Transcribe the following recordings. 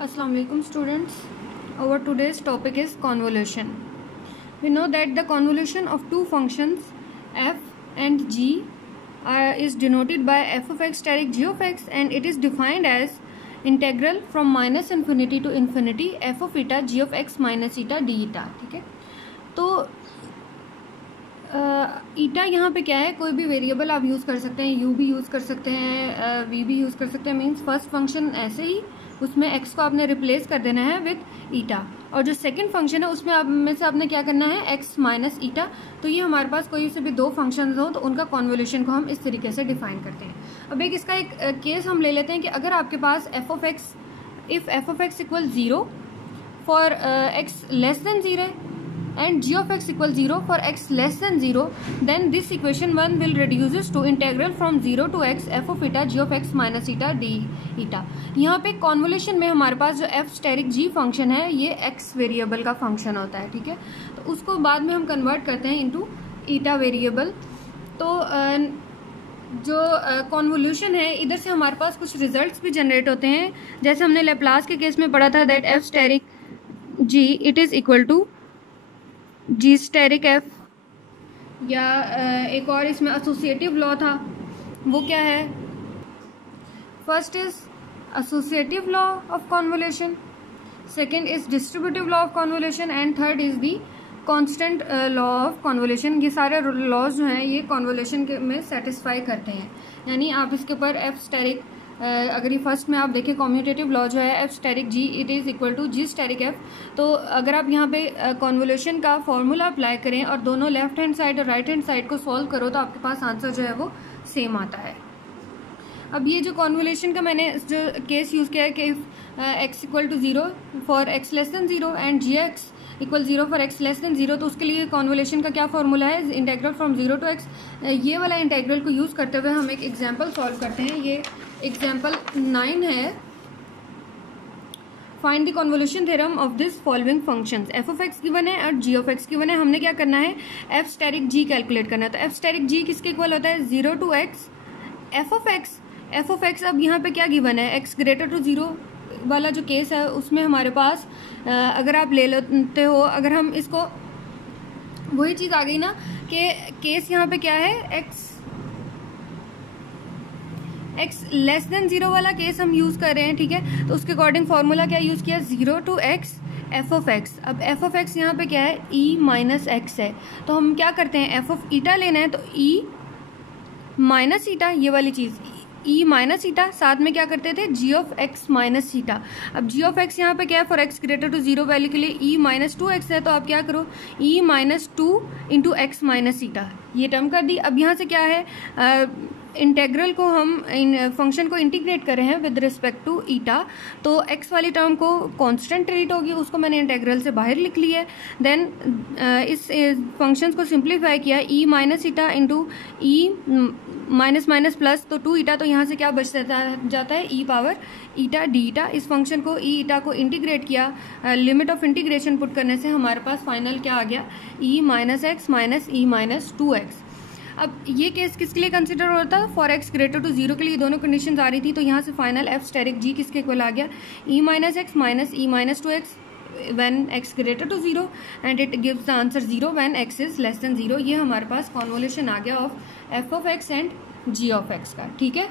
Assalamu alaikum students. Our today's topic is convolution. We know that the convolution of two functions f and g is denoted by f of x steric g of x, and it is defined as integral from minus infinity to infinity f of eta g of x minus eta d eta. ठीक है, तो ईटा यहाँ पे क्या है, कोई भी variable आप यूज़ कर सकते हैं, यू भी यूज़ कर सकते हैं, वी भी यूज़ कर सकते हैं। मींस फर्स्ट फंक्शन ऐसे ही उसमें एक्स को आपने रिप्लेस कर देना है विथ ईटा, और जो सेकंड फंक्शन है उसमें आप में से आपने क्या करना है, एक्स माइनस ईटा। तो ये हमारे पास कोई से भी दो फंक्शंस हो तो उनका कॉन्वोल्यूशन को हम इस तरीके से डिफाइन करते हैं। अब एक इसका एक केस हम ले लेते हैं कि अगर आपके पास f of x, if f of x equal 0 for x less than 0 and g of x equal 0 for x less than 0, then this equation 1 will reduces to integral from 0 to x f of eta g of x minus eta d eta। यहाँ पे convolution में हमारे पास जो f asterisk g function है ये x variable का function होता है, ठीक है। तो उसको बाद में हम कन्वर्ट करते हैं इनटू ईटा वेरिएबल। तो जो कॉन्वोल्यूशन है इधर से हमारे पास कुछ रिजल्ट्स भी जनरेट होते हैं, जैसे हमने लेप्लास के केस में पढ़ा था that f asterisk g it is equal to g asterisk f, या एक और इसमें एसोसिएटिव लॉ था, वो क्या है, first is associative law of convolution, second is distributive law of convolution, and third is the constant law of convolution. ये सारे लॉज जो हैं ये कॉन्वोल्यूशन में सेटिस्फाई करते हैं। यानी आप इसके ऊपर एफ स्टेरिक, अगर ये फर्स्ट में आप देखें कॉम्यूटेटिव लॉ जो है f asterisk g it is equal to g asterisk f, तो अगर आप यहाँ पे कॉन्वोल्यूशन का फॉर्मूला अप्लाई करें और दोनों लेफ्ट हैंड साइड और राइट हैंड साइड को सॉल्व करो तो आपके पास आंसर जो है वो सेम आता है। अब ये जो कॉन्वोल्यूशन का मैंने जो केस यूज़ किया है कि x equal to 0 for x less than 0 and g x equal 0 for x less than 0, तो उसके लिए कॉन्वोल्यूशन का क्या फॉर्मूला है, इंटेग्रल फ्रॉम 0 टू एक्स। ये वाला इंटेग्रल को यूज़ करते हुए हम एक एग्जाम्पल सॉल्व करते हैं। ये एग्जाम्पल 9 है, find the convolution theorem of this following functions. F of x given है और जी ऑफ एक्स गिवन है, हमने क्या करना है, एफ स्टेरिक जी कैलकुलेट करना है। तो एफ स्टेरिक जी किसके इक्वल होता है, 0 to x f of x. अब यहाँ पे क्या गिवन है, एक्स ग्रेटर टू 0 वाला जो केस है उसमें हमारे पास अगर आप ले लेते हो, अगर हम इसको, वही चीज़ आ गई ना कि केस यहाँ पे क्या है, एक्स लेस देन 0 वाला केस हम यूज़ कर रहे हैं, ठीक है। तो उसके अकॉर्डिंग फार्मूला क्या यूज़ किया, 0 to x f of x. अब एफ ऑफ एक्स यहाँ पे क्या है, ई माइनस एक्स है, तो हम क्या करते हैं, एफ ऑफ ईटा लेना है तो ई माइनस ईटा, ये वाली चीज़ ई माइनस ईटा, साथ में क्या करते थे, g of x minus eta. अब जी ऑफ एक्स यहाँ पे क्या है, for x greater to 0 value के लिए ई माइनस 2x है, तो आप क्या करो, E minus 2 into x minus ईटा, ये टर्म कर दी। अब यहाँ से क्या है, इंटेग्रल को हम इन फंक्शन को इंटीग्रेट कर रहे हैं विद रिस्पेक्ट टू ईटा, तो एक्स वाली टर्म को कांस्टेंट ट्रीट होगी, उसको मैंने इंटेग्रल से बाहर लिख लिया है। देन इस फंक्शंस को सिंप्लीफाई किया, E minus eta into E minus minus plus, तो 2 ईटा, तो यहाँ से क्या बच जाता है, ई पावर ईटा डी ईटा। इस फंक्शन को ई ईटा को इंटीग्रेट किया, लिमिट ऑफ इंटीग्रेशन पुट करने से हमारे पास फाइनल क्या आ गया, e minus x minus e minus 2x। अब ये केस किसके लिए कंसिडर होता है, फॉर एक्स ग्रेटर टू 0 के लिए दोनों कंडीशंस आ रही थी, तो यहाँ से फाइनल एफ स्टेरिक जी किसके इक्वल आ गया, e minus x minus e minus 2x when x greater to 0 and it gives the answer 0 when x is less than 0। ये हमारे पास कॉन्वोल्यूशन आ गया of f of x and g of x का, ठीक है।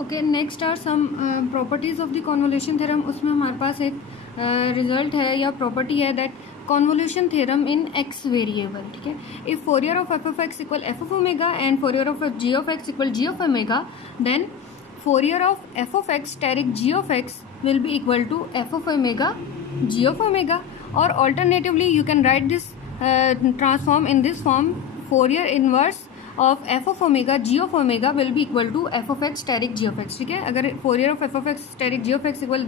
Okay, next are some properties of the convolution theorem. उसमें हमारे पास एक रिजल्ट है या प्रॉपर्टी है that convolution theorem in x variable, ठीक है। If Fourier of f of x equal f of omega and Fourier of g of x equal g of omega, then Fourier of f of x asterisk g of x will be equal to f of omega g of omega, or alternatively you can write this transform in this form, Fourier inverse of f of omega g of omega will be equal to f of x steric g of x, ठीक है। अगर Fourier of f of x steric g of x equal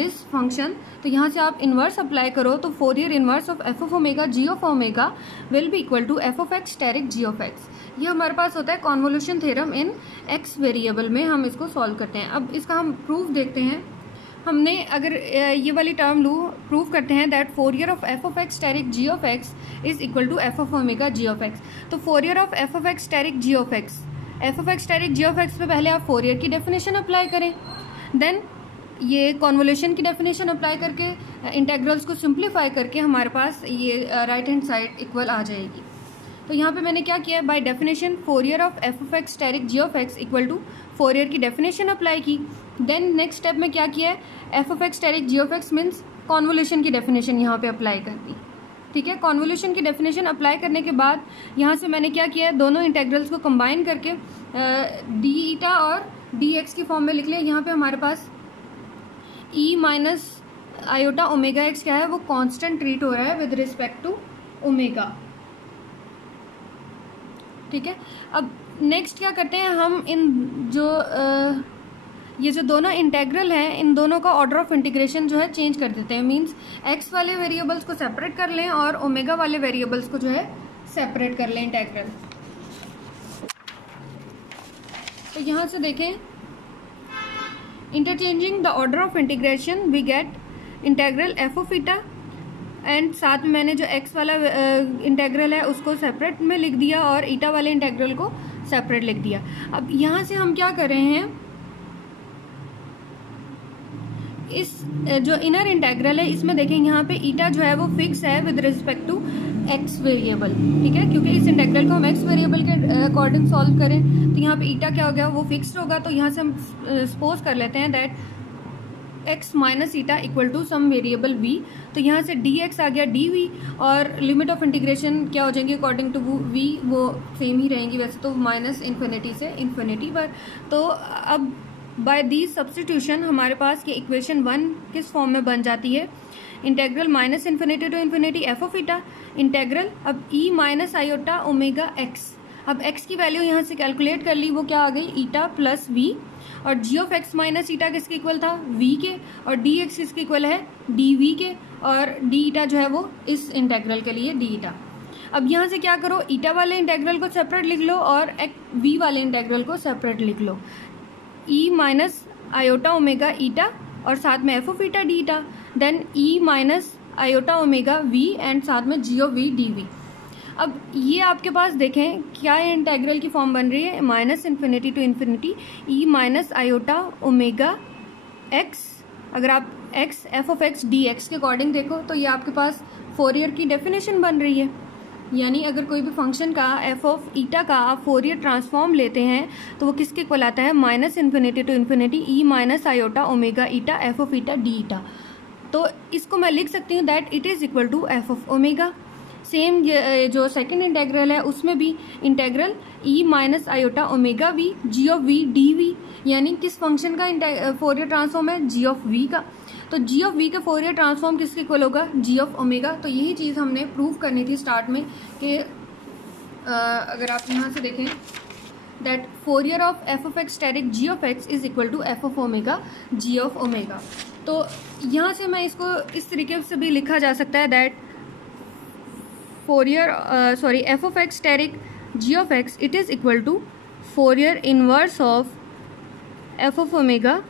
this function, तो यहाँ से आप inverse apply करो तो Fourier inverse of f of omega g of omega will be equal to f of x steric g of x। ये हमारे पास होता है कॉन्वोल्यूशन थ्योरम इन x वेरिएबल में, हम इसको सॉल्व करते हैं। अब इसका हम प्रूफ देखते हैं। हमने अगर ये वाली टर्म लूँ, प्रूव करते हैं that Fourier of f of x asterisk g of x is equal to f of omega g of x. तो Fourier of f of x asterisk g of x, f of x asterisk g of x पे पहले आप Fourier की definition apply करें, then ये convolution की definition apply करके integrals को सिंप्लीफाई करके हमारे पास ये राइट हैंड साइड इक्वल आ जाएगी। तो यहाँ पे मैंने क्या किया, by definition Fourier of f of x asterisk g of x equal to Fourier की डेफिनेशन अप्लाई की। देन नेक्स्ट स्टेप में क्या किया है, f of x asterisk g of x means convolution की डेफिनेशन यहाँ पे अप्लाई कर दी। ठीक है, कॉन्वोल्यूशन की डेफिनेशन अप्लाई करने के बाद यहाँ से मैंने क्या किया है, दोनों इंटेग्रल्स को कंबाइन करके डी ईटा और डी एक्स की फॉर्म में लिख लिया। यहाँ पे हमारे पास ई माइनस आयोटा ओमेगा एक्स क्या है, वो कांस्टेंट ट्रीट हो रहा है विद रिस्पेक्ट टू ओमेगा। ठीक है, अब नेक्स्ट क्या करते हैं हम, इन जो ये जो दोनों इंटेग्रल हैं इन दोनों का ऑर्डर ऑफ इंटीग्रेशन जो है चेंज कर देते हैं। मींस एक्स वाले वेरिएबल्स को सेपरेट कर लें और ओमेगा वाले वेरिएबल्स को जो है सेपरेट कर लें इंटेग्रल। तो यहाँ से देखें, interchanging the order of integration we get integral f of eta, and साथ में मैंने जो एक्स वाला इंटेग्रल है उसको सेपरेट में लिख दिया और ईटा वाले इंटेग्रल को सेपरेट लिख दिया। अब यहाँ से हम क्या कर रहे हैं, इस जो इनर इंटेग्रल है इसमें देखें यहाँ पे ईटा जो है वो फिक्स है with respect to x variable. ठीक है, क्योंकि इस इंटेग्रल को हम एक्स वेरिएबल के अकॉर्डिंग सॉल्व करें तो यहाँ पे ईटा क्या हो गया, वो फिक्स्ड होगा। तो यहाँ से हम सपोज कर लेते हैं that x minus eta equal to some variable v. तो यहाँ से डी एक्स आ गया डी वी, और लिमिट ऑफ इंटीग्रेशन क्या हो जाएंगी अकॉर्डिंग टू वी, वो सेम ही रहेंगी वैसे तो, माइनस इन्फिनिटी से इन्फिनिटी पर। तो अब बाय दी सब्सटीट्यूशन हमारे पास ये इक्वेशन 1 किस फॉर्म में बन जाती है, integral minus infinity to infinity f of eta integral अब e minus iota omega x. अब एक्स की वैल्यू यहाँ से कैलकुलेट कर ली, वो क्या आ गई, ईटा प्लस वी, और जी ऑफ एक्स माइनस ईटा किसके इक्वल था, वी के, और डी एक्स किसके इक्वल है, डी वी के, और डी ईटा जो है वो इस इंटेग्रल के लिए डी ईटा। अब यहाँ से क्या करो, ईटा वाले इंटेग्रल को सेपरेट लिख लो और वी वाले इंटेग्रल को सेपरेट लिख लो, e minus iota omega eta और साथ में f of eta d eta, then e minus iota omega v and साथ में g of v d v. अब ये आपके पास देखें क्या इंटेग्रल की फॉर्म बन रही है, minus infinity to infinity e minus iota omega x. अगर आप x f of x d x के अकॉर्डिंग देखो तो ये आपके पास फोरियर की डेफिनेशन बन रही है। यानी अगर कोई भी फंक्शन का एफ ऑफ ईटा का आप फोरियर ट्रांसफॉर्म लेते हैं तो वो किसके इक्वल आता है, minus infinity to infinity e minus iota omega eta f of eta d eta. तो इसको मैं लिख सकती हूँ that it is equal to f of omega. Same जो सेकंड इंटेग्रल है उसमें भी integral e minus iota omega v g of v d v, यानी किस फंक्शन का फोरियर ट्रांसफॉर्म है, जी ऑफ वी का। तो जी ऑफ वी का फोरियर ट्रांसफॉर्म किसके इक्वल होगा, जी ऑफ ओमेगा। तो यही चीज़ हमने प्रूव करनी थी स्टार्ट में कि अगर आप यहाँ से देखें that Fourier of f of x asterisk g of x is equal to f of omega g of omega. तो यहाँ से मैं इसको इस तरीके से भी लिखा जा सकता है that Fourier f of x asterisk g of x it is equal to Fourier inverse of f of omega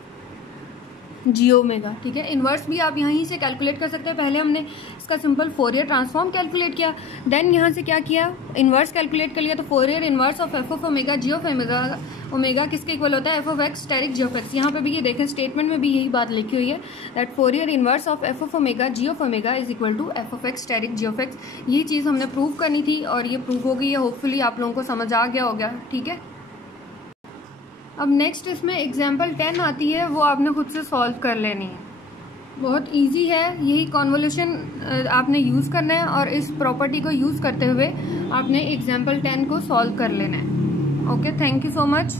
g omega. ठीक है, इन्वर्स भी आप यहीं से कैलकुलेट कर सकते हैं। पहले हमने इसका सिंपल फोरियर ट्रांसफॉर्म कैलकुलेट किया, देन यहाँ से क्या किया, इन्वर्स कैलकुलेट कर लिया। तो Fourier inverse of f of omega g of omega किसके इक्वल होता है, f of x asterisk g of x. यहाँ पे भी ये देखें स्टेटमेंट में भी यही बात लिखी हुई है that Fourier inverse of f of omega g of omega is equal to f of x asterisk g of x. ये चीज़ हमने प्रूव करनी थी और ये प्रूव हो गई है। होपफुली आप लोगों को समझ आ गया होगा। ठीक है, अब नेक्स्ट इसमें एग्जाम्पल 10 आती है, वो आपने खुद से सॉल्व कर लेनी है। बहुत इजी है, यही कॉन्वोल्यूशन आपने यूज़ करना है और इस प्रॉपर्टी को यूज़ करते हुए आपने एग्जाम्पल 10 को सॉल्व कर लेना है। Okay, thank you so much.